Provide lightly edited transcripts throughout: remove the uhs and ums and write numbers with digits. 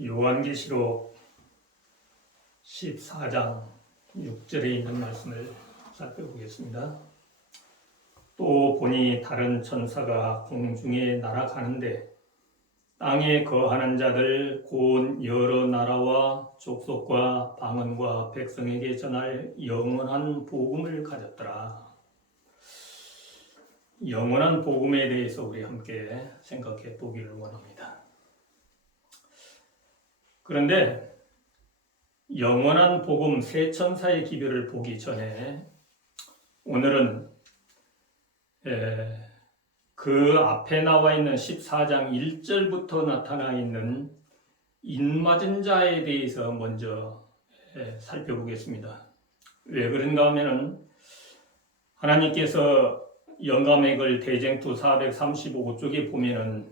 요한계시록 14장 6절에 있는 말씀을 살펴보겠습니다. 또 보니 다른 천사가 공중에 날아가는데 땅에 거하는 자들 곧 여러 나라와 족속과 방언과 백성에게 전할 영원한 복음을 가졌더라. 영원한 복음에 대해서 우리 함께 생각해 보기를 원합니다. 그런데 영원한 복음 세 천사의 기별을 보기 전에 오늘은 그 앞에 나와 있는 14장 1절부터 나타나 있는 인맞은 자에 대해서 먼저 살펴보겠습니다. 왜 그런가 하면은 하나님께서 영감액을 대쟁투 435쪽에 보면은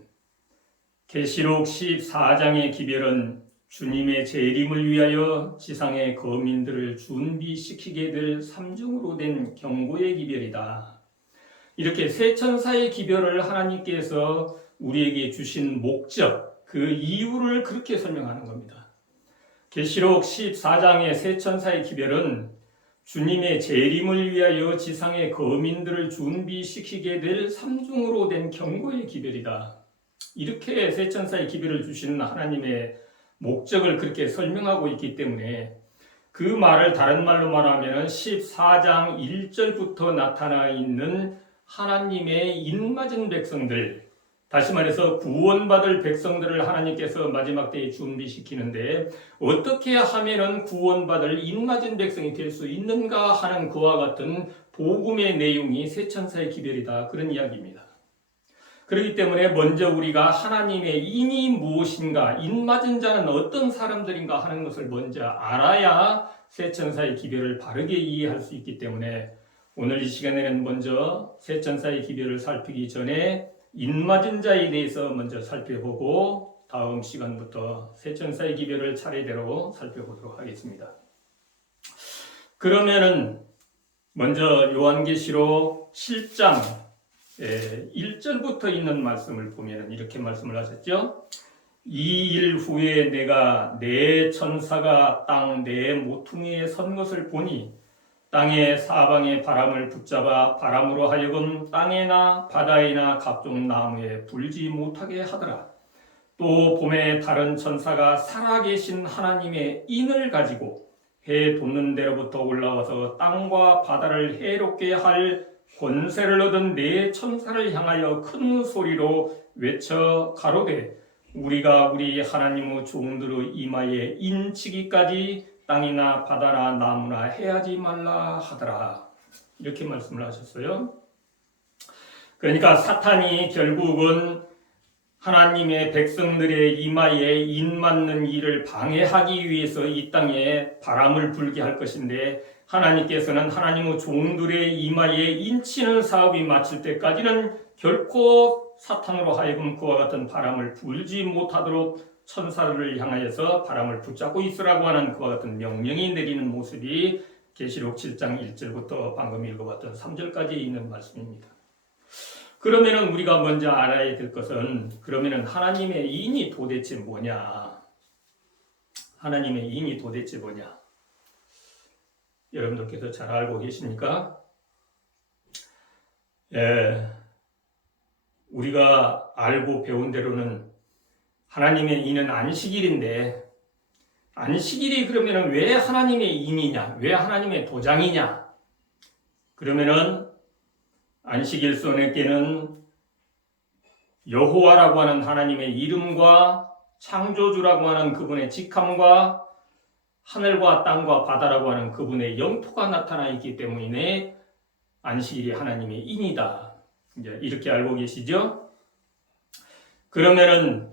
계시록 14장의 기별은 주님의 재림을 위하여 지상의 거민들을 준비시키게 될 삼중으로 된 경고의 기별이다. 이렇게 세 천사의 기별을 하나님께서 우리에게 주신 목적, 그 이유를 그렇게 설명하는 겁니다. 계시록 14장의 세 천사의 기별은 주님의 재림을 위하여 지상의 거민들을 준비시키게 될 삼중으로 된 경고의 기별이다. 이렇게 세 천사의 기별을 주시는 하나님의 목적을 그렇게 설명하고 있기 때문에 그 말을 다른 말로 말하면 14장 1절부터 나타나 있는 하나님의 인맞은 백성들, 다시 말해서 구원받을 백성들을 하나님께서 마지막 때에 준비시키는데 어떻게 하면 구원받을 인맞은 백성이 될 수 있는가 하는 그와 같은 복음의 내용이 세 천사의 기별이다, 그런 이야기입니다. 그렇기 때문에 먼저 우리가 하나님의 인이 무엇인가, 인맞은 자는 어떤 사람들인가 하는 것을 먼저 알아야 세 천사의 기별을 바르게 이해할 수 있기 때문에 오늘 이 시간에는 먼저 세 천사의 기별을 살피기 전에 인맞은 자에 대해서 먼저 살펴보고 다음 시간부터 세 천사의 기별을 차례대로 살펴보도록 하겠습니다. 그러면은 먼저 요한계시록 7장 1절부터 있는 말씀을 보면 이렇게 말씀을 하셨죠. 이 일 후에 내가 네 천사가 땅 네 모퉁이에 선 것을 보니 땅의 사방의 바람을 붙잡아 바람으로 하여금 땅에나 바다에나 각종 나무에 불지 못하게 하더라. 또 봄에 다른 천사가 살아계신 하나님의 인을 가지고 해 돋는 데로부터 올라와서 땅과 바다를 해롭게 할 권세를 얻은 네 천사를 향하여 큰 소리로 외쳐 가로되 우리가 우리 하나님의 종들의 이마에 인치기까지 땅이나 바다나 나무나 해하지 말라 하더라. 이렇게 말씀을 하셨어요. 그러니까 사탄이 결국은 하나님의 백성들의 이마에 인맞는 일을 방해하기 위해서 이 땅에 바람을 불게 할 것인데 하나님께서는 하나님의 종들의 이마에 인치는 사업이 마칠 때까지는 결코 사탄으로 하여금 그와 같은 바람을 불지 못하도록 천사를 향하여서 바람을 붙잡고 있으라고 하는 그와 같은 명령이 내리는 모습이 계시록 7장 1절부터 방금 읽어봤던 3절까지 있는 말씀입니다. 그러면은 우리가 먼저 알아야 될 것은 그러면은 하나님의 인이 도대체 뭐냐? 하나님의 인이 도대체 뭐냐? 여러분들께서 잘 알고 계십니까? 우리가 알고 배운 대로는 하나님의 인은 안식일인데 안식일이 그러면 왜 하나님의 인이냐? 왜 하나님의 도장이냐? 그러면은 안식일 손에게는 여호와라고 하는 하나님의 이름과 창조주라고 하는 그분의 직함과 하늘과 땅과 바다라고 하는 그분의 영토가 나타나 있기 때문에 안식일이 하나님의 인이다. 이제 이렇게 알고 계시죠? 그러면은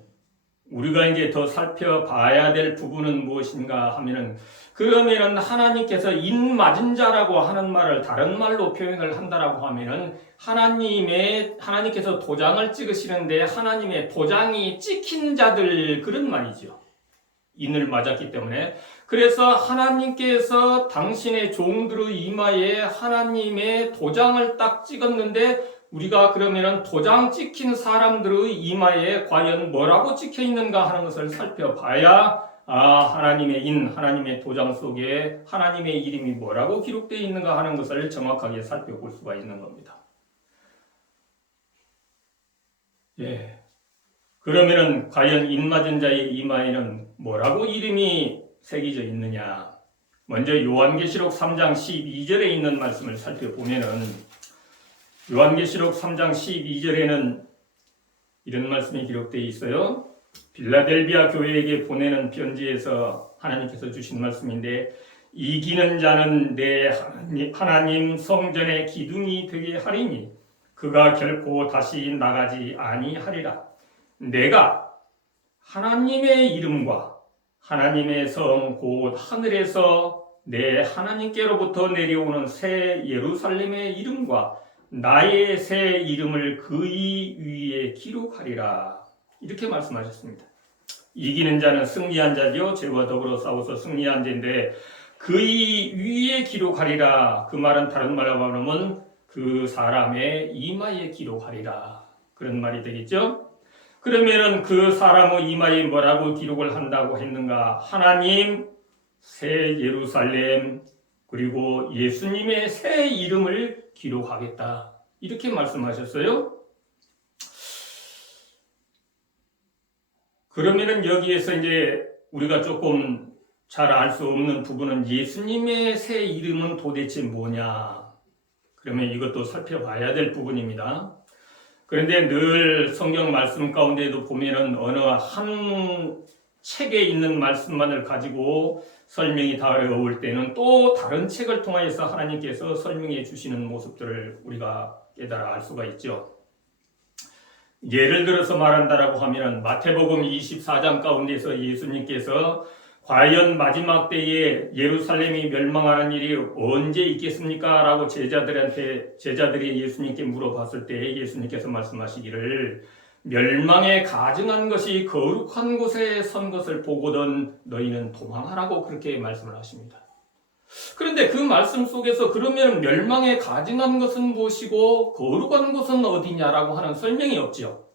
우리가 이제 더 살펴봐야 될 부분은 무엇인가 하면은 그러면은 하나님께서 인맞은 자라고 하는 말을 다른 말로 표현을 한다라고 하면은 하나님께서 도장을 찍으시는데 하나님의 도장이 찍힌 자들 그런 말이죠. 인을 맞았기 때문에. 그래서 하나님께서 당신의 종들의 이마에 하나님의 도장을 딱 찍었는데 우리가 그러면은 도장 찍힌 사람들의 이마에 과연 뭐라고 찍혀 있는가 하는 것을 살펴봐야 하나님의 하나님의 도장 속에 하나님의 이름이 뭐라고 기록되어 있는가 하는 것을 정확하게 살펴볼 수가 있는 겁니다. 예. 그러면은 과연 인맞은 자의 이마에는 뭐라고 이름이 새겨져 있느냐? 먼저 요한계시록 3장 12절에 있는 말씀을 살펴보면은 요한계시록 3장 12절에는 이런 말씀이 기록되어 있어요. 빌라델비아 교회에게 보내는 편지에서 하나님께서 주신 말씀인데, 이기는 자는 내 하나님 성전의 기둥이 되게 하리니 그가 결코 다시 나가지 아니하리라. 내가 하나님의 이름과 하나님의 성 곧 하늘에서 내 하나님께로부터 내려오는 새 예루살렘의 이름과 나의 새 이름을 그의 위에 기록하리라. 이렇게 말씀하셨습니다. 이기는 자는 승리한 자죠. 죄와 더불어 싸워서 승리한 자인데 그의 위에 기록하리라. 그 말은 다른 말로 말하면 그 사람의 이마에 기록하리라. 그런 말이 되겠죠. 그러면은 그 사람의 이마에 뭐라고 기록을 한다고 했는가? 하나님, 새 예루살렘, 그리고 예수님의 새 이름을 기록하겠다. 이렇게 말씀하셨어요. 그러면은 여기에서 이제 우리가 조금 잘 알 수 없는 부분은 예수님의 새 이름은 도대체 뭐냐? 그러면 이것도 살펴봐야 될 부분입니다. 그런데 늘 성경 말씀 가운데도 보면은 어느 한 책에 있는 말씀만을 가지고 설명이 다 어려울 때는 또 다른 책을 통해서 하나님께서 설명해 주시는 모습들을 우리가 깨달아 알 수가 있죠. 예를 들어서 말한다라고 하면 마태복음 24장 가운데서 예수님께서 과연 마지막 때에 예루살렘이 멸망하는 일이 언제 있겠습니까? 라고 제자들이 예수님께 물어봤을 때 예수님께서 말씀하시기를 멸망에 가증한 것이 거룩한 곳에 선 것을 보거든 너희는 도망하라고 그렇게 말씀을 하십니다. 그런데 그 말씀 속에서 그러면 멸망에 가증한 것은 무엇이고 거룩한 곳은 어디냐라고 하는 설명이 없죠.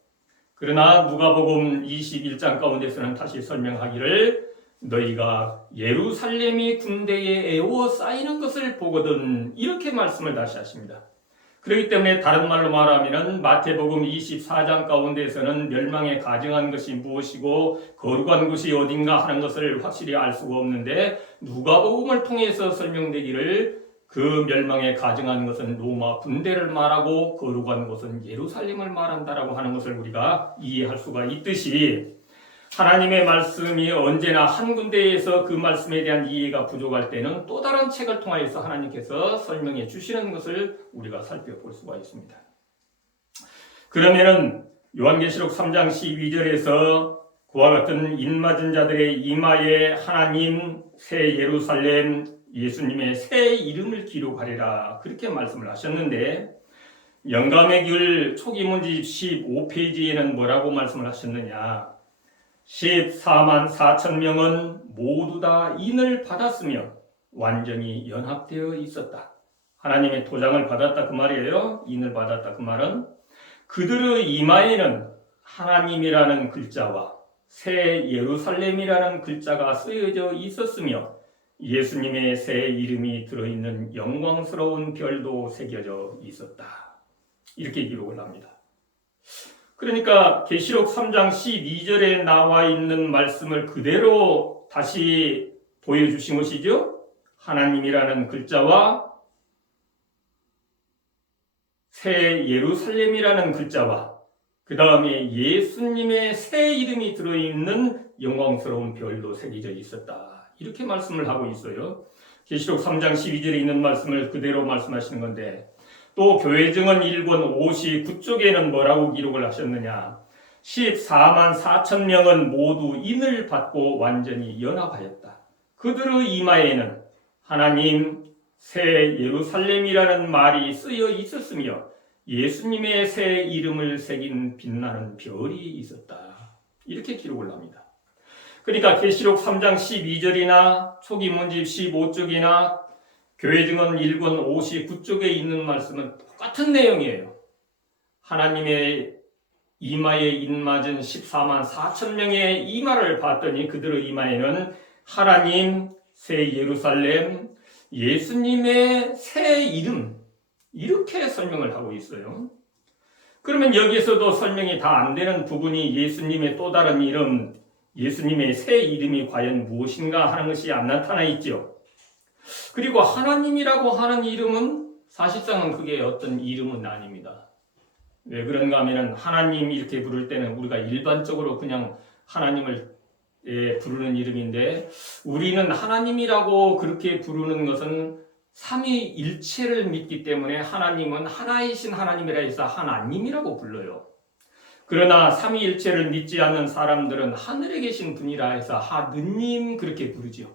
그러나 누가복음 21장 가운데서는 다시 설명하기를 너희가 예루살렘이 군대에 에워싸이는 것을 보거든 이렇게 말씀을 다시 하십니다. 그렇기 때문에 다른 말로 말하면 마태복음 24장 가운데서는 멸망에 가증한 것이 무엇이고 거룩한 곳이 어딘가 하는 것을 확실히 알 수가 없는데 누가복음을 통해서 설명되기를 그 멸망에 가증한 것은 로마 군대를 말하고 거룩한 곳은 예루살렘을 말한다라고 하는 것을 우리가 이해할 수가 있듯이 하나님의 말씀이 언제나 한 군데에서 그 말씀에 대한 이해가 부족할 때는 또 다른 책을 통해서 하나님께서 설명해 주시는 것을 우리가 살펴볼 수가 있습니다. 그러면은 요한계시록 3장 12절에서 그와 같은 인맞은 자들의 이마에 하나님 새 예루살렘 예수님의 새 이름을 기록하리라 그렇게 말씀을 하셨는데 영감의 길 초기 문집 15페이지에는 뭐라고 말씀을 하셨느냐? 14만 4천 명은 모두 다 인을 받았으며 완전히 연합되어 있었다. 하나님의 도장을 받았다 그 말이에요. 인을 받았다 그 말은 그들의 이마에는 하나님이라는 글자와 새 예루살렘이라는 글자가 쓰여져 있었으며 예수님의 새 이름이 들어있는 영광스러운 별도 새겨져 있었다. 이렇게 기록을 합니다. 그러니까 계시록 3장 12절에 나와 있는 말씀을 그대로 다시 보여주신 것이죠. 하나님이라는 글자와 새 예루살렘이라는 글자와 그 다음에 예수님의 새 이름이 들어있는 영광스러운 별도 새겨져 있었다. 이렇게 말씀을 하고 있어요. 계시록 3장 12절에 있는 말씀을 그대로 말씀하시는 건데 또 교회증언 1권 59쪽에는 뭐라고 기록을 하셨느냐? 14만 4천 명은 모두 인을 받고 완전히 연합하였다. 그들의 이마에는 하나님 새 예루살렘이라는 말이 쓰여 있었으며 예수님의 새 이름을 새긴 빛나는 별이 있었다. 이렇게 기록을 합니다. 그러니까 계시록 3장 12절이나 초기 문집 15쪽이나 교회 증언 1권 59쪽에 있는 말씀은 똑같은 내용이에요. 하나님의 이마에 인맞은 14만 4천 명의 이마를 봤더니 그들의 이마에는 하나님, 새 예루살렘, 예수님의 새 이름, 이렇게 설명을 하고 있어요. 그러면 여기서도 설명이 다 안 되는 부분이 예수님의 또 다른 이름, 예수님의 새 이름이 과연 무엇인가 하는 것이 안 나타나 있죠. 그리고 하나님이라고 하는 이름은 사실상은 그게 어떤 이름은 아닙니다. 왜 그런가 하면 하나님 이렇게 부를 때는 우리가 일반적으로 그냥 하나님을 부르는 이름인데, 우리는 하나님이라고 그렇게 부르는 것은 삼위일체를 믿기 때문에 하나님은 하나이신 하나님이라 해서 하나님이라고 불러요. 그러나 삼위일체를 믿지 않는 사람들은 하늘에 계신 분이라 해서 하느님 그렇게 부르지요.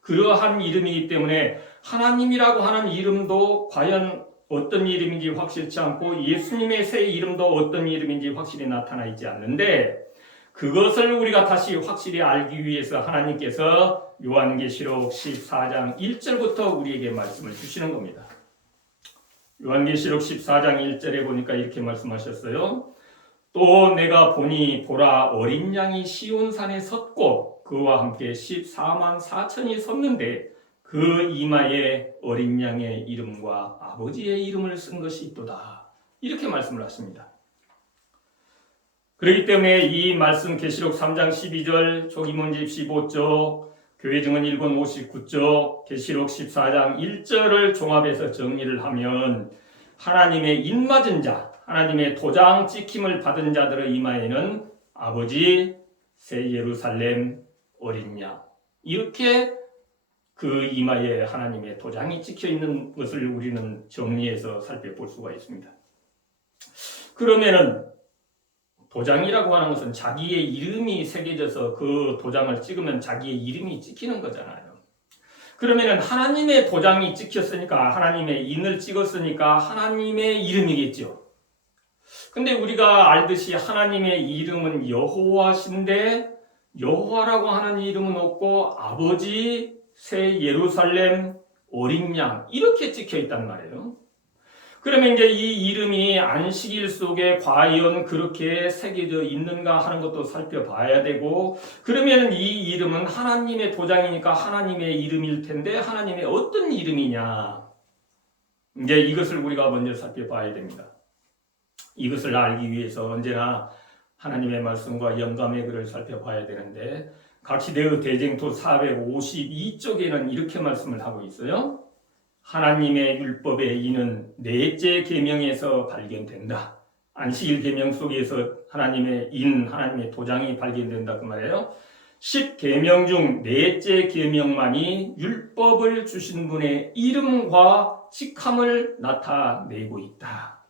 그러한 이름이기 때문에 하나님이라고 하는 이름도 과연 어떤 이름인지 확실치 않고 예수님의 새 이름도 어떤 이름인지 확실히 나타나 있지 않는데, 그것을 우리가 다시 확실히 알기 위해서 하나님께서 요한계시록 14장 1절부터 우리에게 말씀을 주시는 겁니다. 요한계시록 14장 1절에 보니까 이렇게 말씀하셨어요. 또 내가 보니 보라, 어린 양이 시온산에 섰고 그와 함께 14만 4천이 섰는데 그 이마에 어린 양의 이름과 아버지의 이름을 쓴 것이 있도다. 이렇게 말씀을 하십니다. 그렇기 때문에 이 말씀 계시록 3장 12절, 조기문집 15쪽, 교회증언 1권 59쪽, 계시록 14장 1절을 종합해서 정리를 하면 하나님의 인맞은 자, 하나님의 도장 찍힘을 받은 자들의 이마에는 아버지, 새 예루살렘, 어린 양, 이렇게 그 이마에 하나님의 도장이 찍혀 있는 것을 우리는 정리해서 살펴볼 수가 있습니다. 그러면은 도장이라고 하는 것은 자기의 이름이 새겨져서 그 도장을 찍으면 자기의 이름이 찍히는 거잖아요. 그러면은 하나님의 도장이 찍혔으니까, 하나님의 인을 찍었으니까 하나님의 이름이겠죠. 근데 우리가 알듯이 하나님의 이름은 여호와신데 여호와라고 하는 이름은 없고 아버지, 새 예루살렘, 어린 양 이렇게 찍혀 있단 말이에요. 그러면 이제 이 이름이 안식일 속에 과연 그렇게 새겨져 있는가 하는 것도 살펴봐야 되고, 그러면 이 이름은 하나님의 도장이니까 하나님의 이름일 텐데 하나님의 어떤 이름이냐, 이제 이것을 우리가 먼저 살펴봐야 됩니다. 이것을 알기 위해서 언제나 하나님의 말씀과 영감의 글을 살펴봐야 되는데, 각시대의 대쟁투 452쪽에는 이렇게 말씀을 하고 있어요. 하나님의 율법의 인은 넷째 계명에서 발견된다. 안식일 계명 속에서 하나님의 인, 하나님의 도장이 발견된다 그 말이에요. 10계명 중 넷째 계명만이 율법을 주신 분의 이름과 직함을 나타내고 있다.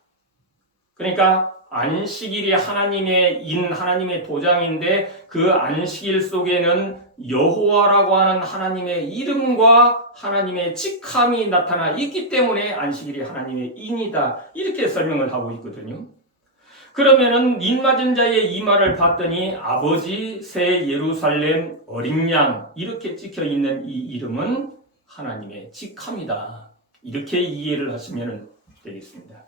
그러니까 안식일이 하나님의 인, 하나님의 도장인데 그 안식일 속에는 여호와라고 하는 하나님의 이름과 하나님의 직함이 나타나 있기 때문에 안식일이 하나님의 인이다. 이렇게 설명을 하고 있거든요. 그러면은 인맞은 자의 이마를 봤더니 아버지, 새 예루살렘, 어린 양 이렇게 찍혀 있는 이 이름은 하나님의 직함이다. 이렇게 이해를 하시면 되겠습니다.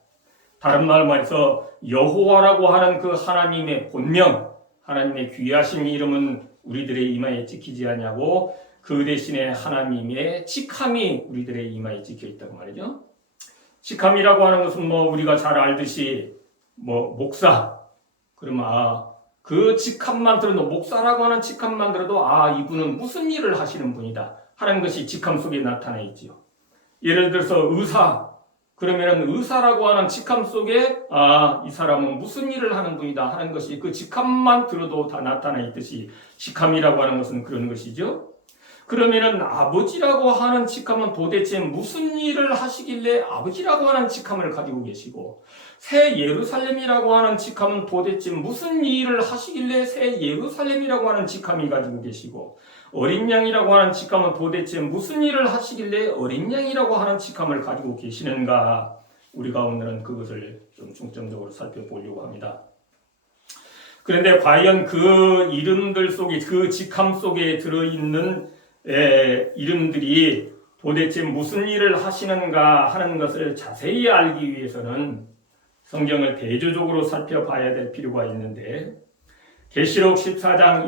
다른 말로 여호와라고 하는 그 하나님의 본명, 하나님의 귀하신 이름은 우리들의 이마에 찍히지 않냐고, 그 대신에 하나님의 직함이 우리들의 이마에 찍혀 있다고 말이죠. 직함이라고 하는 것은 우리가 잘 알듯이 목사, 그러면 그 직함만 들어도, 목사라고 하는 직함만 들어도 이분은 무슨 일을 하시는 분이다 하는 것이 직함 속에 나타나 있지요. 예를 들어서 의사, 그러면 의사라고 하는 직함 속에 이 사람은 무슨 일을 하는 분이다 하는 것이 그 직함만 들어도 다 나타나 있듯이 직함이라고 하는 것은 그런 것이죠. 그러면은 아버지라고 하는 직함은 도대체 무슨 일을 하시길래 아버지라고 하는 직함을 가지고 계시고, 새 예루살렘이라고 하는 직함은 도대체 무슨 일을 하시길래 새 예루살렘이라고 하는 직함이 가지고 계시고, 어린 양이라고 하는 직함은 도대체 무슨 일을 하시길래 어린 양이라고 하는 직함을 가지고 계시는가, 우리가 오늘은 그것을 좀 중점적으로 살펴보려고 합니다. 그런데 과연 그 이름들 속에, 그 직함 속에 들어있는 이름들이 도대체 무슨 일을 하시는가 하는 것을 자세히 알기 위해서는 성경을 대조적으로 살펴봐야 될 필요가 있는데 계시록 14장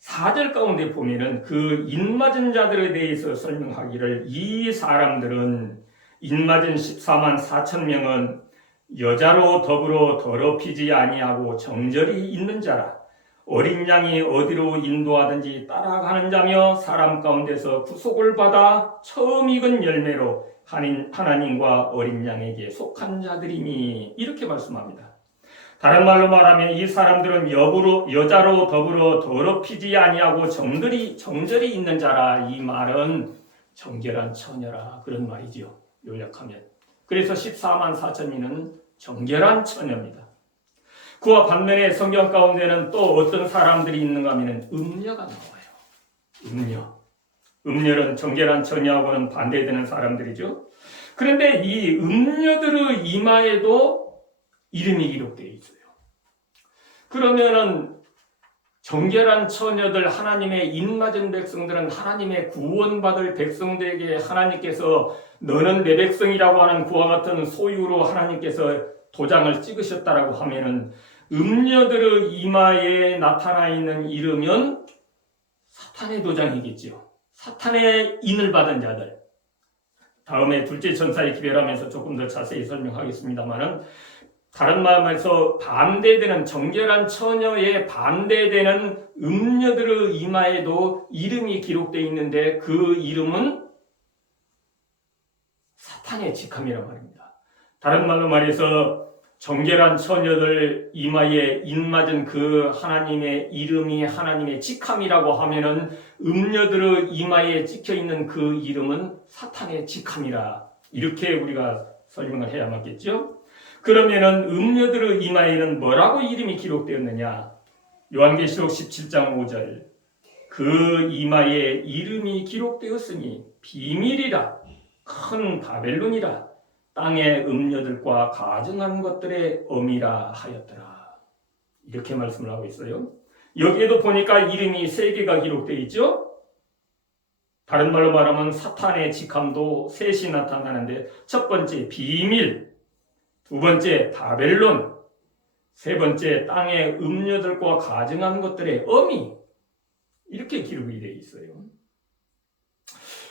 4절 가운데 보면은 그 인맞은 자들에 대해서 설명하기를 이 사람들은 인맞은 14만 4천 명은 여자로 더불어 더럽히지 아니하고 정절이 있는 자라 어린 양이 어디로 인도하든지 따라가는 자며 사람 가운데서 구속을 받아 처음 익은 열매로 하나님과 어린 양에게 속한 자들이니 이렇게 말씀합니다. 다른 말로 말하면 이 사람들은 여자로 더불어 더럽히지 아니하고 정절이 있는 자라. 이 말은 정결한 처녀라 그런 말이지요. 요약하면. 그래서 14만 4천인은 정결한 처녀입니다. 그와 반면에 성경 가운데는 또 어떤 사람들이 있는가 하면 음녀가 나와요. 음녀는 정결한 처녀하고는 반대되는 사람들이죠. 그런데 이 음녀들의 이마에도 이름이 기록되어 있어요. 그러면은 정결한 처녀들, 하나님의 인맞은 백성들은 하나님의 구원받을 백성들에게 하나님께서 너는 내 백성이라고 하는 그와 같은 소유로 하나님께서 도장을 찍으셨다라고 하면은 음녀들의 이마에 나타나 있는 이름은 사탄의 도장이겠죠. 사탄의 인을 받은 자들. 다음에 둘째 천사에 기별하면서 조금 더 자세히 설명하겠습니다만은 다른 말에서 반대되는 정결한 처녀에 반대되는 음녀들의 이마에도 이름이 기록되어 있는데 그 이름은 사탄의 직함이란 말입니다. 다른 말로 말해서 정결한 처녀들 이마에 인맞은 그 하나님의 이름이 하나님의 직함이라고 하면은 음녀들의 이마에 찍혀 있는 그 이름은 사탄의 직함이라 이렇게 우리가 설명을 해야 맞겠죠? 그러면은 음녀들의 이마에는 뭐라고 이름이 기록되었느냐? 요한계시록 17장 5절 그 이마에 이름이 기록되었으니 비밀이라 큰 바벨론이라 땅의 음녀들과 가증한 것들의 엄이라 하였더라. 이렇게 말씀을 하고 있어요. 여기에도 보니까 이름이 3개가 기록되어 있죠. 다른 말로 말하면 사탄의 직함도 셋이 나타나는데 첫 번째 비밀, 두 번째 바벨론, 세 번째 땅의 음녀들과 가증한 것들의 어미 이렇게 기록이 되어 있어요.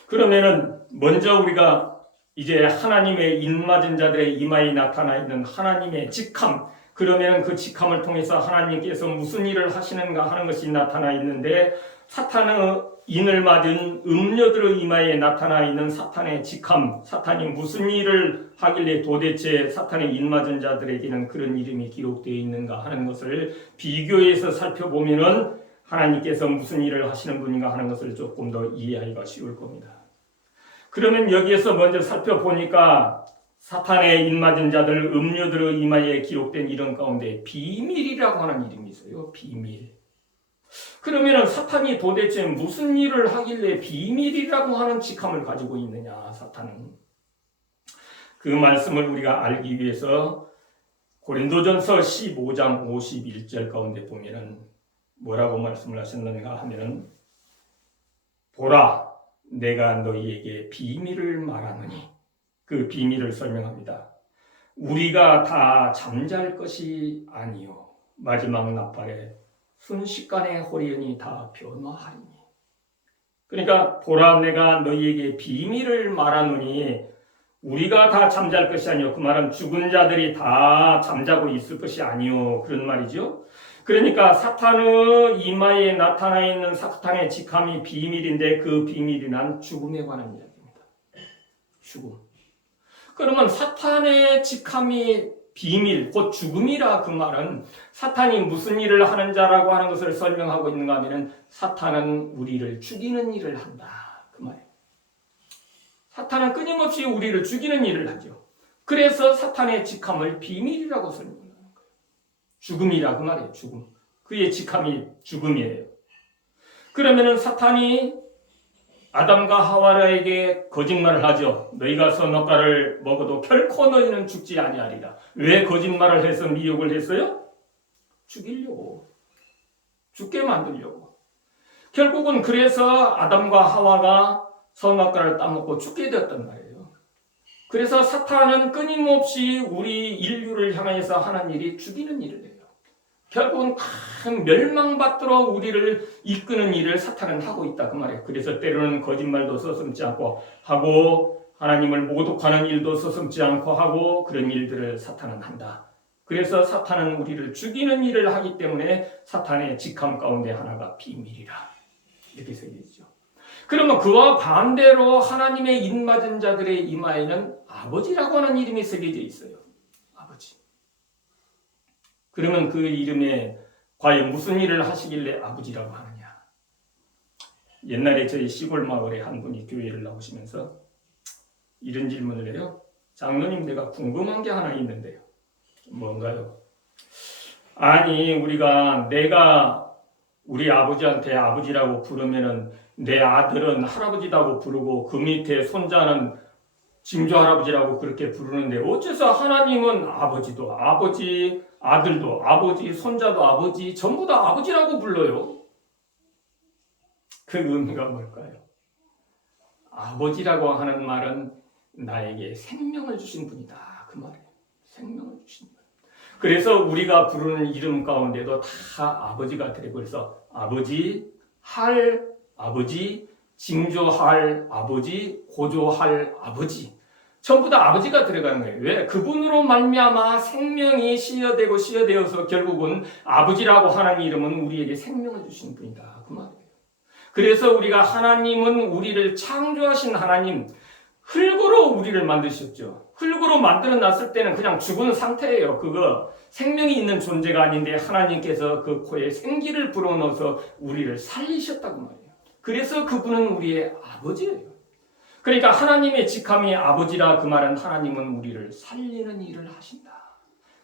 그러면은 먼저 우리가 이제 하나님의 인맞은 자들의 이마에 나타나 있는 하나님의 직함 그러면 그 직함을 통해서 하나님께서 무슨 일을 하시는가 하는 것이 나타나 있는데 사탄의 인을 맞은 음녀들의 이마에 나타나 있는 사탄의 직함 사탄이 무슨 일을 하길래 도대체 사탄의 인맞은 자들에게는 그런 이름이 기록되어 있는가 하는 것을 비교해서 살펴보면은 하나님께서 무슨 일을 하시는 분인가 하는 것을 조금 더 이해하기가 쉬울 겁니다. 그러면 여기에서 먼저 살펴보니까 사탄의 인맞은 자들 음녀들의 이마에 기록된 이름 가운데 비밀이라고 하는 이름이 있어요. 비밀. 그러면 사탄이 도대체 무슨 일을 하길래 비밀이라고 하는 직함을 가지고 있느냐 사탄은. 그 말씀을 우리가 알기 위해서 고린도전서 15장 51절 가운데 보면은 뭐라고 말씀을 하셨는가 하면은 보라 내가 너희에게 비밀을 말하노니 그 비밀을 설명합니다. 우리가 다 잠잘 것이 아니요 마지막 나팔에 순식간에 호련히 다 변화하리니. 그러니까 보라 내가 너희에게 비밀을 말하노니 우리가 다 잠잘 것이 아니요 그 말은 죽은 자들이 다 잠자고 있을 것이 아니요 그런 말이죠. 그러니까 사탄의 이마에 나타나 있는 사탄의 직함이 비밀인데 그 비밀이 난 죽음에 관한 이야기입니다. 죽음. 그러면 사탄의 직함이 비밀, 곧 죽음이라 그 말은 사탄이 무슨 일을 하는 자라고 하는 것을 설명하고 있는가 하면 사탄은 우리를 죽이는 일을 한다. 그 말이에요. 사탄은 끊임없이 우리를 죽이는 일을 하죠. 그래서 사탄의 직함을 비밀이라고 설명합니다. 죽음이라 그 말이에요. 죽음. 그의 직함이 죽음이에요. 그러면은 사탄이 아담과 하와에게 거짓말을 하죠. 너희가 선악과를 먹어도 결코 너희는 죽지 아니하리라. 왜 거짓말을 해서 미혹을 했어요? 죽이려고. 죽게 만들려고. 결국은 그래서 아담과 하와가 선악과를 따먹고 죽게 되었단 말이에요. 그래서 사탄은 끊임없이 우리 인류를 향해서 하는 일이 죽이는 일을 해요. 결국은 큰 멸망받도록 우리를 이끄는 일을 사탄은 하고 있다 그 말이에요. 그래서 때로는 거짓말도 서슴지 않고 하고 하나님을 모독하는 일도 서슴지 않고 하고 그런 일들을 사탄은 한다. 그래서 사탄은 우리를 죽이는 일을 하기 때문에 사탄의 직함 가운데 하나가 비밀이라 이렇게 새겨지죠. 그러면 그와 반대로 하나님의 입맞은 자들의 이마에는 아버지라고 하는 이름이 새겨져 있어요. 아버지. 그러면 그 이름에 과연 무슨 일을 하시길래 아버지라고 하느냐. 옛날에 저희 시골 마을에 한 분이 교회를 나오시면서 이런 질문을 해요. 장로님, 내가 궁금한 게 하나 있는데요. 뭔가요? 아니, 내가 우리 아버지한테 아버지라고 부르면은 내 아들은 할아버지라고 부르고 그 밑에 손자는 징조 할아버지라고 그렇게 부르는데 어째서 하나님은 아버지도 아버지, 아들도 아버지, 손자도 아버지, 전부 다 아버지라고 불러요? 그 의미가 뭘까요? 아버지라고 하는 말은 나에게 생명을 주신 분이다 그 말이에요. 생명을 주신 분. 그래서 우리가 부르는 이름 가운데도 다 아버지가 들어있고 그래서 아버지, 할 아버지, 징조할 아버지, 고조할 아버지 전부 다 아버지가 들어가는 거예요. 왜? 그분으로 말미암아 생명이 시여되어서 결국은 아버지라고 하는 이름은 우리에게 생명을 주신 분이다 그 말이에요. 그래서 우리가 하나님은 우리를 창조하신 하나님, 흙으로 우리를 만드셨죠. 흙으로 만들어놨을 때는 그냥 죽은 상태예요. 그거 생명이 있는 존재가 아닌데 하나님께서 그 코에 생기를 불어넣어서 우리를 살리셨다고 말이에요. 그래서 그분은 우리의 아버지예요. 그러니까 하나님의 직함이 아버지라 그 말은 하나님은 우리를 살리는 일을 하신다.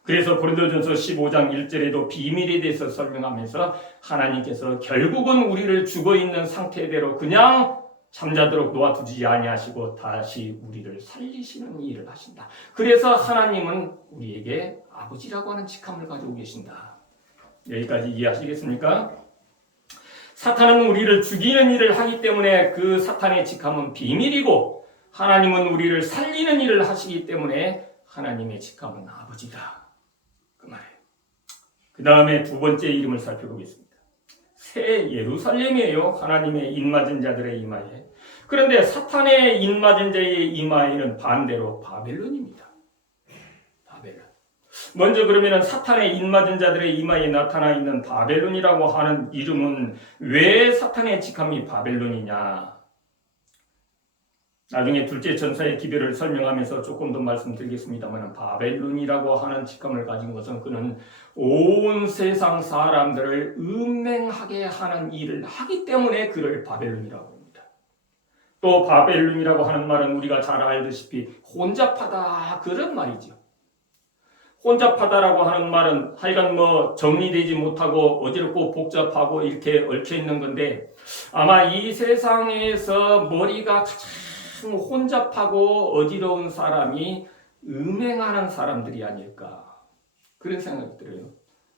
그래서 고린도전서 15장 1절에도 비밀에 대해서 설명하면서 하나님께서 결국은 우리를 죽어있는 상태대로 그냥 잠자도록 놓아두지 아니하시고 다시 우리를 살리시는 일을 하신다. 그래서 하나님은 우리에게 아버지라고 하는 직함을 가지고 계신다. 여기까지 이해하시겠습니까? 사탄은 우리를 죽이는 일을 하기 때문에 그 사탄의 직함은 비밀이고 하나님은 우리를 살리는 일을 하시기 때문에 하나님의 직함은 아버지다. 그 말이에요. 그 다음에 두 번째 이름을 살펴보겠습니다. 새 예루살렘이에요. 하나님의 입맞은 자들의 이마에. 그런데 사탄의 입맞은 자의 이마에는 반대로 바벨론입니다. 바벨론. 먼저 그러면 사탄의 입맞은 자들의 이마에 나타나 있는 바벨론이라고 하는 이름은 왜 사탄의 직함이 바벨론이냐? 나중에 둘째 전사의 기별을 설명하면서 조금 더 말씀드리겠습니다만 바벨론이라고 하는 직함을 가진 것은 그는 온 세상 사람들을 음행하게 하는 일을 하기 때문에 그를 바벨론이라고 합니다. 또 바벨론이라고 하는 말은 우리가 잘 알다시피 혼잡하다 그런 말이죠. 혼잡하다라고 하는 말은 하여간 정리되지 못하고 어지럽고 복잡하고 이렇게 얽혀 있는 건데 아마 이 세상에서 머리가 가장 혼잡하고 어지러운 사람이 음행하는 사람들이 아닐까 그런 생각이 들어요.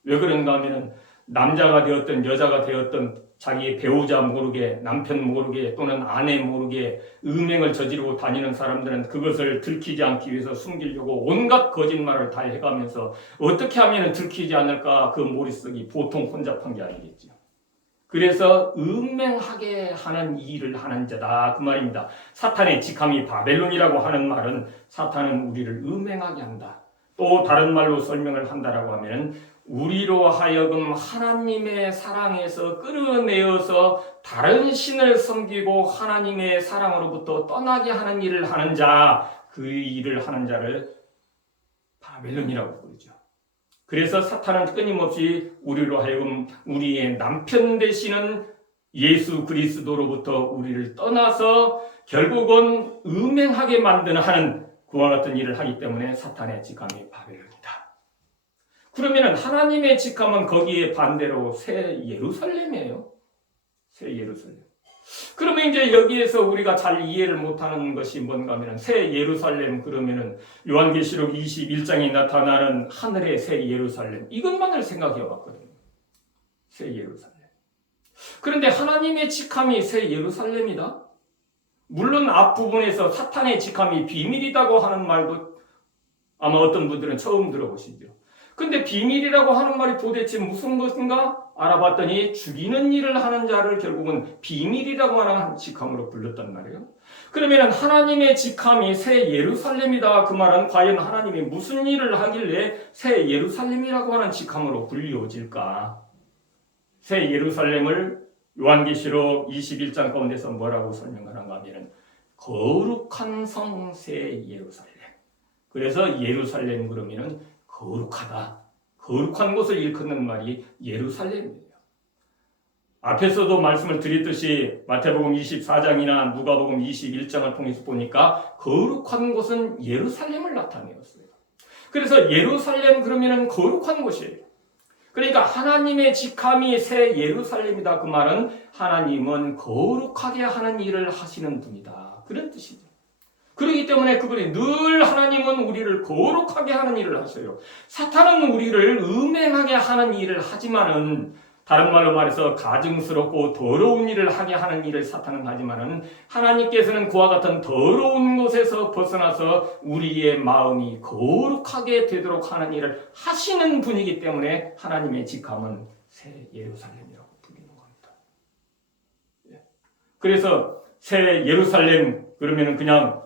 왜 그런가 하면은 남자가 되었든 여자가 되었든 자기의 배우자 모르게 남편 모르게 또는 아내 모르게 음행을 저지르고 다니는 사람들은 그것을 들키지 않기 위해서 숨기려고 온갖 거짓말을 다 해가면서 어떻게 하면 들키지 않을까 그 머릿속이 보통 혼잡한 게 아니겠죠. 그래서 음행하게 하는 일을 하는 자다 그 말입니다. 사탄의 직함이 바벨론이라고 하는 말은 사탄은 우리를 음행하게 한다. 또 다른 말로 설명을 한다라고 하면 우리로 하여금 하나님의 사랑에서 끌어내어서 다른 신을 섬기고 하나님의 사랑으로부터 떠나게 하는 일을 하는 자, 그 일을 하는 자를 바벨론이라고 부르죠. 그래서 사탄은 끊임없이 우리로 하여금 우리의 남편 되시는 예수 그리스도로부터 우리를 떠나서 결국은 음행하게 만드는 하는 그와 같은 일을 하기 때문에 사탄의 직함이 바벨론이다. 그러면 하나님의 직함은 거기에 반대로 새 예루살렘이에요. 새 예루살렘. 그러면 이제 여기에서 우리가 잘 이해를 못하는 것이 뭔가 하면 새 예루살렘 그러면은 요한계시록 21장에 나타나는 하늘의 새 예루살렘 이것만을 생각해 봤거든요. 새 예루살렘. 그런데 하나님의 직함이 새 예루살렘이다? 물론 앞부분에서 사탄의 직함이 비밀이라고 하는 말도 아마 어떤 분들은 처음 들어보시죠. 근데 비밀이라고 하는 말이 도대체 무슨 것인가 알아봤더니 죽이는 일을 하는 자를 결국은 비밀이라고 하는 직함으로 불렀단 말이에요. 그러면 하나님의 직함이 새 예루살렘이다. 그 말은 과연 하나님이 무슨 일을 하길래 새 예루살렘이라고 하는 직함으로 불리워질까? 새 예루살렘을 요한계시록 21장 가운데서 뭐라고 설명하는가 하면 거룩한 성 새 예루살렘. 그래서 예루살렘 그러면은 거룩하다. 거룩한 곳을 일컫는 말이 예루살렘이에요. 앞에서도 말씀을 드렸듯이 마태복음 24장이나 누가복음 21장을 통해서 보니까 거룩한 곳은 예루살렘을 나타내었어요. 그래서 예루살렘 그러면은 거룩한 곳이에요. 그러니까 하나님의 직함이 새 예루살렘이다. 그 말은 하나님은 거룩하게 하는 일을 하시는 분이다. 그런 뜻이죠. 그렇기 때문에 그분이 늘 하나님은 우리를 거룩하게 하는 일을 하셔요. 사탄은 우리를 음행하게 하는 일을 하지만은 다른 말로 말해서 가증스럽고 더러운 일을 하게 하는 일을 사탄은 하지만은 하나님께서는 그와 같은 더러운 곳에서 벗어나서 우리의 마음이 거룩하게 되도록 하는 일을 하시는 분이기 때문에 하나님의 직함은 새 예루살렘이라고 불리는 겁니다. 그래서 새 예루살렘 그러면은 그냥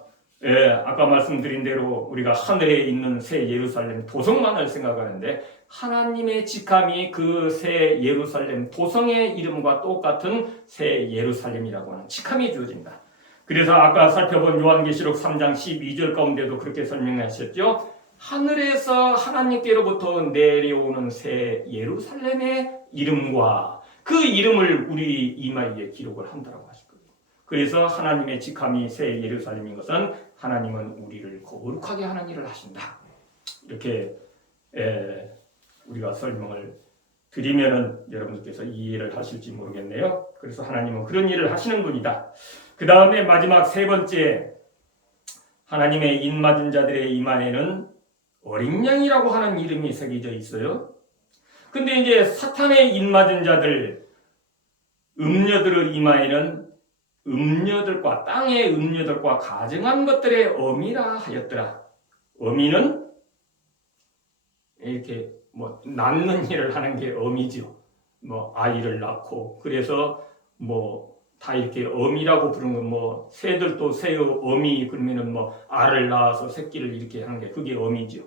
아까 말씀드린 대로 우리가 하늘에 있는 새 예루살렘 도성만을 생각하는데 하나님의 직함이 그 새 예루살렘 도성의 이름과 똑같은 새 예루살렘이라고 하는 직함이 주어진다. 그래서 아까 살펴본 요한계시록 3장 12절 가운데도 그렇게 설명하셨죠. 하늘에서 하나님께로부터 내려오는 새 예루살렘의 이름과 그 이름을 우리 이마에 기록을 한다고 하셨거든요. 그래서 하나님의 직함이 새 예루살렘인 것은 하나님은 우리를 거룩하게 하는 일을 하신다. 이렇게 우리가 설명을 드리면은 여러분들께서 이해를 하실지 모르겠네요. 그래서 하나님은 그런 일을 하시는 분이다. 그 다음에 마지막 세 번째, 하나님의 인맞은 자들의 이마에는 어린 양이라고 하는 이름이 새겨져 있어요. 근데 이제 사탄의 인맞은 자들, 음녀들의 이마에는 음녀들과 땅의 음녀들과 가증한 것들의 어미라 하였더라. 어미는 이렇게 뭐 낳는 일을 하는 게 어미죠. 뭐 아이를 낳고 그래서 뭐 다 이렇게 어미라고 부르는 건 뭐 새들도 새의 어미 그러면은 뭐 알을 낳아서 새끼를 이렇게 하는 게 그게 어미죠.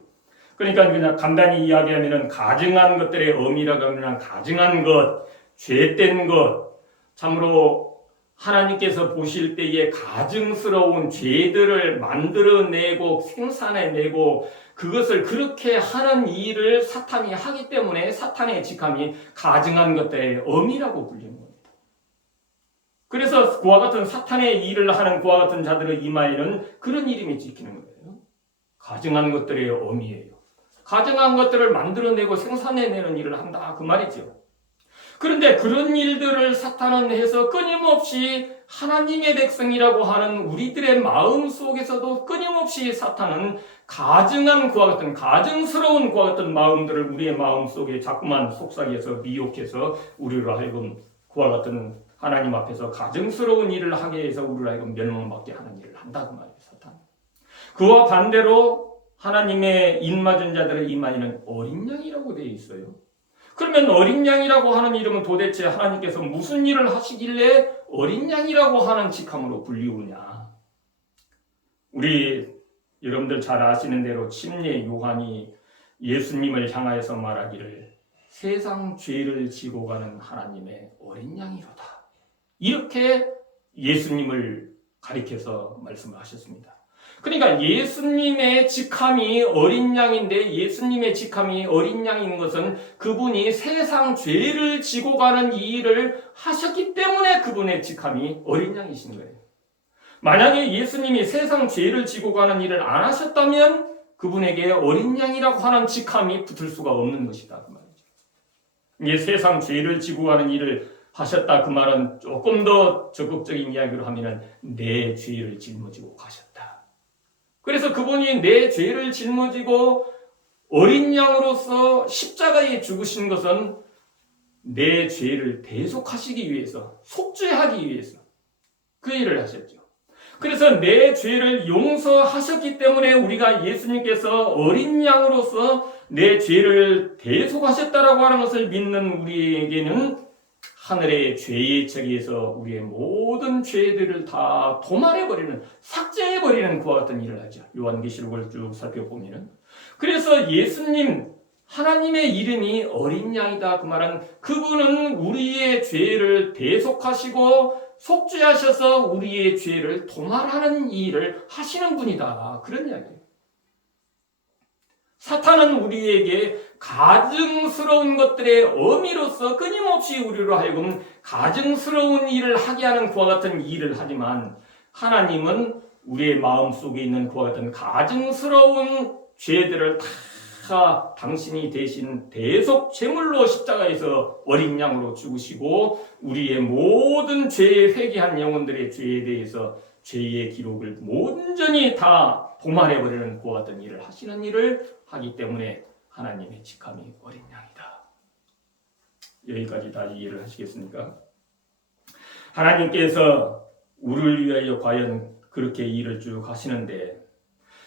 그러니까 그냥 간단히 이야기하면은 가증한 것들의 어미라고 하면 가증한 것, 죄된 것, 참으로 하나님께서 보실 때에 가증스러운 죄들을 만들어내고 생산해내고 그것을 그렇게 하는 일을 사탄이 하기 때문에 사탄의 직함이 가증한 것들의 어미라고 불리는 겁니다. 그래서 그와 같은 사탄의 일을 하는 그와 같은 자들의 이마에는 그런 이름이 찍히는 거예요. 가증한 것들의 어미예요. 가증한 것들을 만들어내고 생산해내는 일을 한다 그 말이죠. 그런데 그런 일들을 사탄은 해서 끊임없이 하나님의 백성이라고 하는 우리들의 마음 속에서도 끊임없이 사탄은 가증한 그와 같은 가증스러운 그와 같은 마음들을 우리의 마음 속에 자꾸만 속삭여서 미혹해서 우리로 하여금 그와 같은 하나님 앞에서 가증스러운 일을 하게 해서 우리로 하여금 멸망받게 하는 일을 한다고 말이에요. 사탄. 그와 반대로 하나님의 인맞은 자들의 이마에는 어린 양이라고 되어 있어요. 그러면 어린 양이라고 하는 이름은 도대체 하나님께서 무슨 일을 하시길래 어린 양이라고 하는 직함으로 불리우냐? 우리 여러분들 잘 아시는 대로 침례 요한이 예수님을 향하여서 말하기를 세상 죄를 지고 가는 하나님의 어린 양이로다. 이렇게 예수님을 가리켜서 말씀하셨습니다. 그러니까 예수님의 직함이 어린 양인데 예수님의 직함이 어린 양인 것은 그분이 세상 죄를 지고 가는 이 일을 하셨기 때문에 그분의 직함이 어린 양이신 거예요. 만약에 예수님이 세상 죄를 지고 가는 일을 안 하셨다면 그분에게 어린 양이라고 하는 직함이 붙을 수가 없는 것이다. 그 말이죠. 이게 세상 죄를 지고 가는 일을 하셨다. 그 말은 조금 더 적극적인 이야기로 하면은 내 죄를 짊어지고 가셨다. 그래서 그분이 내 죄를 짊어지고 어린 양으로서 십자가에 죽으신 것은 내 죄를 대속하시기 위해서, 속죄하기 위해서 그 일을 하셨죠. 그래서 내 죄를 용서하셨기 때문에 우리가 예수님께서 어린 양으로서 내 죄를 대속하셨다라고 하는 것을 믿는 우리에게는 하늘의 죄의 책에서 우리의 모든 죄들을 다 도말해버리는, 삭제해버리는 그와 같은 일을 하죠. 요한계시록을 쭉 살펴보면은. 그래서 예수님, 하나님의 이름이 어린 양이다. 그 말은 그분은 우리의 죄를 대속하시고 속죄하셔서 우리의 죄를 도말하는 일을 하시는 분이다. 그런 이야기예요. 사탄은 우리에게 가증스러운 것들의 어미로서 끊임없이 우리로 하여금 가증스러운 일을 하게 하는 그와 같은 일을 하지만 하나님은 우리의 마음속에 있는 그와 같은 가증스러운 죄들을 다 당신이 대신 대속 제물로 십자가에서 어린 양으로 죽으시고 우리의 모든 죄에 회개한 영혼들의 죄에 대해서 죄의 기록을 온전히 다 도말해버리는 그와 같은 일을 하시는 일을 하기 때문에 하나님의 직함이 어린 양이다. 여기까지 다 이해를 하시겠습니까? 하나님께서 우리를 위하여 과연 그렇게 일을 쭉 하시는데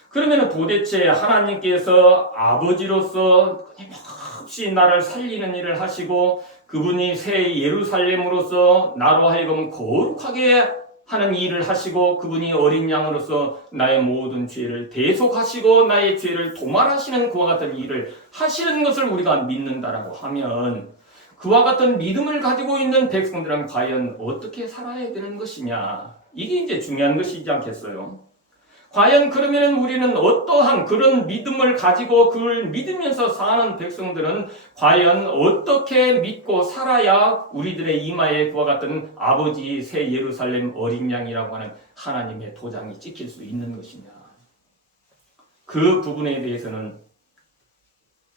그러면 도대체 하나님께서 아버지로서 끊임없이 나를 살리는 일을 하시고 그분이 새 예루살렘으로서 나로 하여금 거룩하게 하는 일을 하시고 그분이 어린 양으로서 나의 모든 죄를 대속하시고 나의 죄를 도말하시는 그와 같은 일을 하시는 것을 우리가 믿는다라고 하면 그와 같은 믿음을 가지고 있는 백성들은 과연 어떻게 살아야 되는 것이냐, 이게 이제 중요한 것이지 않겠어요? 과연 그러면 우리는 어떠한 그런 믿음을 가지고 그걸 믿으면서 사는 백성들은 과연 어떻게 믿고 살아야 우리들의 이마에 그와 같은 아버지 새 예루살렘 어린 양이라고 하는 하나님의 도장이 찍힐 수 있는 것이냐. 그 부분에 대해서는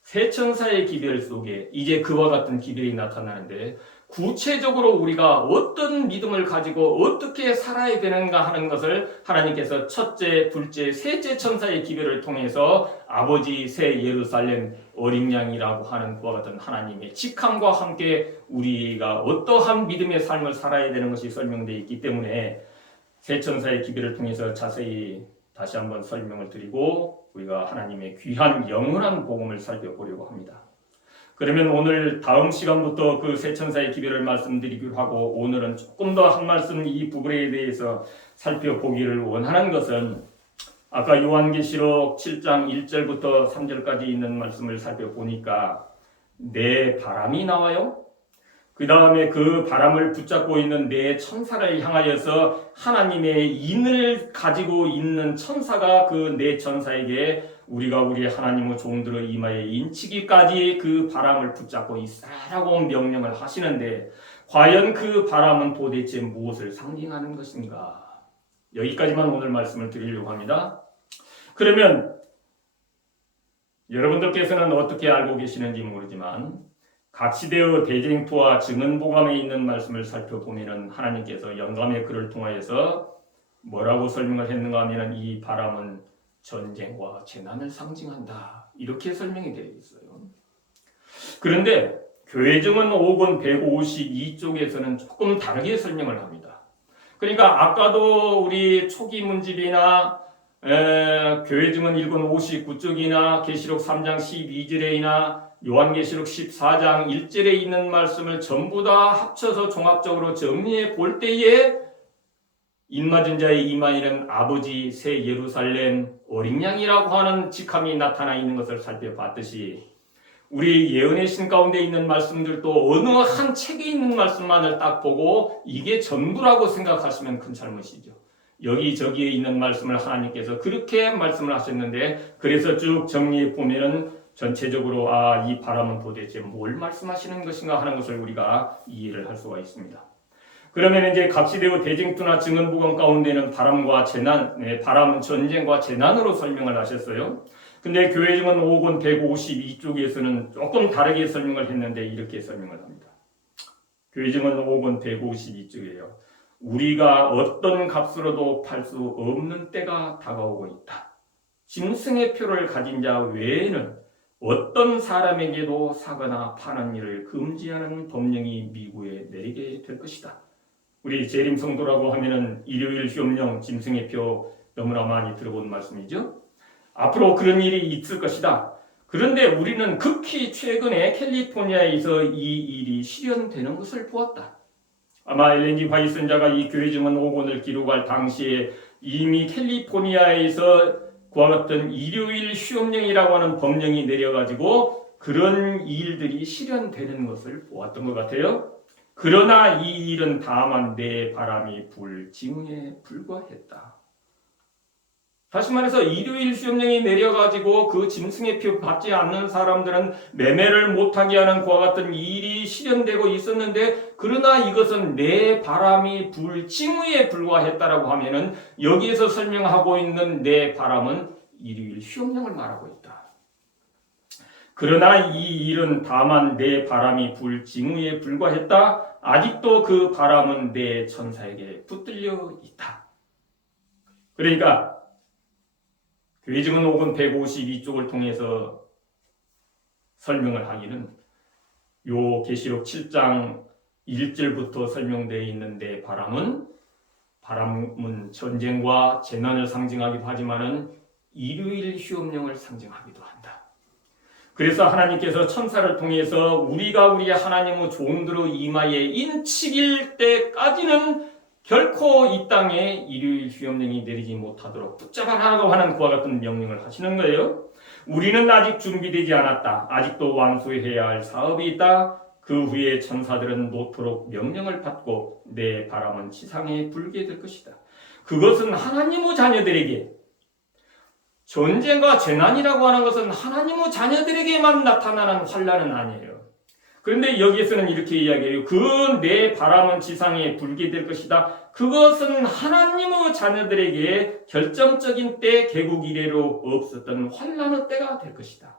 새 천사의 기별 속에 이제 그와 같은 기별이 나타나는데 구체적으로 우리가 어떤 믿음을 가지고 어떻게 살아야 되는가 하는 것을 하나님께서 첫째, 둘째, 셋째 천사의 기별을 통해서 아버지 새 예루살렘 어린 양이라고 하는 그와 같은 하나님의 직함과 함께 우리가 어떠한 믿음의 삶을 살아야 되는 것이 설명되어 있기 때문에 새 천사의 기별을 통해서 자세히 다시 한번 설명을 드리고 우리가 하나님의 귀한 영원한 복음을 살펴보려고 합니다. 그러면 오늘 다음 시간부터 그 새 천사의 기별을 말씀드리기로 하고 오늘은 조금 더 한 말씀 이 부분에 대해서 살펴보기를 원하는 것은 아까 요한계시록 7장 1절부터 3절까지 있는 말씀을 살펴보니까 내 바람이 나와요. 그 다음에 그 바람을 붙잡고 있는 네 천사를 향하여서 하나님의 인을 가지고 있는 천사가 그 네 천사에게 우리가 우리 하나님의 종들의 이마에 인치기까지 그 바람을 붙잡고 있으라고 명령을 하시는데 과연 그 바람은 도대체 무엇을 상징하는 것인가? 여기까지만 오늘 말씀을 드리려고 합니다. 그러면 여러분들께서는 어떻게 알고 계시는지 모르지만 각시대의 대쟁투와 증언보감에 있는 말씀을 살펴보면 하나님께서 영감의 글을 통하여서 뭐라고 설명을 했는가 하면 이 바람은 전쟁과 재난을 상징한다. 이렇게 설명이 되어 있어요. 그런데 교회증언 5권 152쪽에서는 조금 다르게 설명을 합니다. 그러니까 아까도 우리 초기 문집이나 교회증언 1권 59쪽이나 계시록 3장 12절에나 요한계시록 14장 1절에 있는 말씀을 전부 다 합쳐서 종합적으로 정리해 볼 때에 인맞은 자의 이마에는 아버지 새 예루살렘 어린 양이라고 하는 직함이 나타나 있는 것을 살펴봤듯이 우리 예언의 신 가운데 있는 말씀들도 어느 한 책에 있는 말씀만을 딱 보고 이게 전부라고 생각하시면 큰 잘못이죠. 여기저기에 있는 말씀을 하나님께서 그렇게 말씀을 하셨는데 그래서 쭉 정리해 보면은 전체적으로 이 바람은 도대체 뭘 말씀하시는 것인가 하는 것을 우리가 이해를 할 수가 있습니다. 그러면 이제 각시대의 대쟁투나 증언보감 가운데는 바람과 재난, 바람은 전쟁과 재난으로 설명을 하셨어요. 근데 교회증언 5권 152쪽에서는 조금 다르게 설명을 했는데 이렇게 설명을 합니다. 교회증언 5권 152쪽이에요. 우리가 어떤 값으로도 팔 수 없는 때가 다가오고 있다. 짐승의 표를 가진 자 외에는 어떤 사람에게도 사거나 파는 일을 금지하는 법령이 미국에 내리게 될 것이다. 우리 재림 성도라고 하면은 일요일 휴업령 짐승의 표 너무나 많이 들어본 말씀이죠. 앞으로 그런 일이 있을 것이다. 그런데 우리는 극히 최근에 캘리포니아에서 이 일이 실현되는 것을 보았다. 아마 엘렌 G 화이트 선자가 이 교회 증언 5권을 기록할 당시에 이미 캘리포니아에서 그와 같은 일요일 휴업령이라고 하는 법령이 내려가지고 그런 일들이 실현되는 것을 보았던 것 같아요. 그러나 이 일은 다만 내 바람이 불 징후에 불과했다. 다시 말해서 일요일 휴업령이 내려가지고 그 짐승의 표 받지 않는 사람들은 매매를 못하게 하는 그와 같은 일이 실현되고 있었는데, 그러나 이것은 내 바람이 불 징후에 불과했다라고 하면은 여기에서 설명하고 있는 내 바람은 일요일 휴업령을 말하고 있다. 그러나 이 일은 다만 내 바람이 불 징후에 불과했다. 아직도 그 바람은 내 천사에게 붙들려 있다. 그러니까 교회 증언 5권 152쪽을 통해서 설명을 하기는 요 계시록 7장 1절부터 설명되어 있는 내 바람은 전쟁과 재난을 상징하기도 하지만은 일요일 휴업령을 상징하기도 한다. 그래서 하나님께서 천사를 통해서 우리가 우리 하나님의 종들의 이마에 인치길 때까지는 결코 이 땅에 일요일 휴업령이 내리지 못하도록 붙잡아라라고 하는 그와 같은 명령을 하시는 거예요. 우리는 아직 준비되지 않았다. 아직도 완수해야 할 사업이 있다. 그 후에 천사들은 놓도록 명령을 받고 내 바람은 지상에 불게 될 것이다. 그것은 하나님의 자녀들에게, 전쟁과 재난이라고 하는 것은 하나님의 자녀들에게만 나타나는 환난은 아니에요. 그런데 여기에서는 이렇게 이야기해요. 그 내 바람은 지상에 불게 될 것이다. 그것은 하나님의 자녀들에게 결정적인 때, 개국 이래로 없었던 환난의 때가 될 것이다.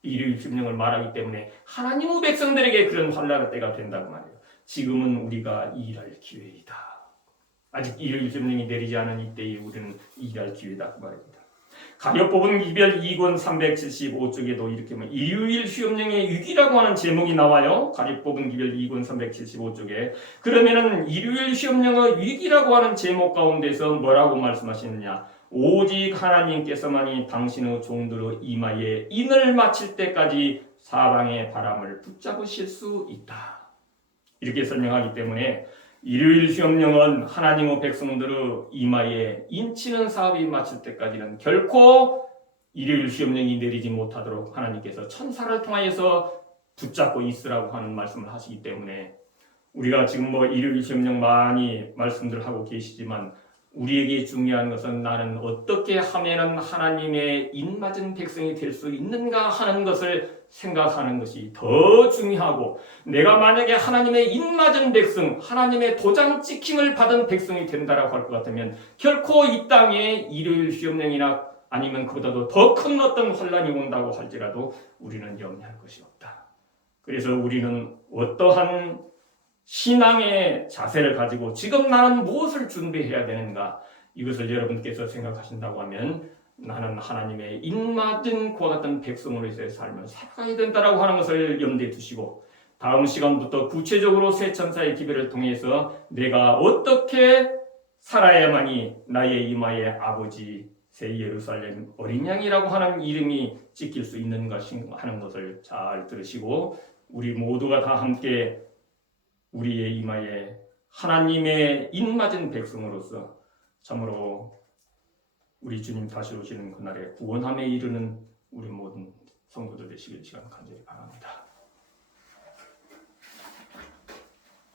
일요일 휴업령을 말하기 때문에 하나님의 백성들에게 그런 환난의 때가 된다고 말해요. 지금은 우리가 일할 기회이다. 아직 일요일 휴업령이 내리지 않은 이때에 우리는 일할 기회다 그 말입니다. 가려뽑은 기별 2권 375쪽에도 이렇게 일요일 휴업령의 위기라고 하는 제목이 나와요. 가려뽑은 기별 2권 375쪽에. 그러면은 일요일 휴업령의 위기라고 하는 제목 가운데서 뭐라고 말씀하시느냐? 오직 하나님께서만이 당신의 종들의 이마에 인을 마칠 때까지 사방의 바람을 붙잡으실 수 있다. 이렇게 설명하기 때문에 일요일 휴업령은 하나님의 백성들의 이마에 인치는 사업이 마칠 때까지는 결코 일요일 휴업령이 내리지 못하도록 하나님께서 천사를 통하여서 붙잡고 있으라고 하는 말씀을 하시기 때문에 우리가 지금 일요일 휴업령 많이 말씀들 하고 계시지만 우리에게 중요한 것은 나는 어떻게 하면은 하나님의 인맞은 백성이 될 수 있는가 하는 것을 생각하는 것이 더 중요하고, 내가 만약에 하나님의 인맞은 백성, 하나님의 도장 찍힘을 받은 백성이 된다라고 할 것 같으면 결코 이 땅에 일요일 휴업령이나 아니면 그보다도 더 큰 어떤 환난이 온다고 할지라도 우리는 염려할 것이 없다. 그래서 우리는 어떠한 신앙의 자세를 가지고 지금 나는 무엇을 준비해야 되는가, 이것을 여러분께서 생각하신다고 하면 나는 하나님의 인맞은 그와 같은 백성으로서의 삶을 살아가야 된다라고 하는 것을 염두에 두시고, 다음 시간부터 구체적으로 새 천사의 기별을 통해서 내가 어떻게 살아야만이 나의 이마에 아버지 새 예루살렘 어린 양이라고 하는 이름이 찍힐 수 있는 것인가 하는 것을 잘 들으시고, 우리 모두가 다 함께 우리의 이마에 하나님의 인맞은 백성으로서 참으로 우리 주님 다시 오시는 그날에 구원함에 이르는 우리 모든 성도들 되시길 시간 간절히 바랍니다.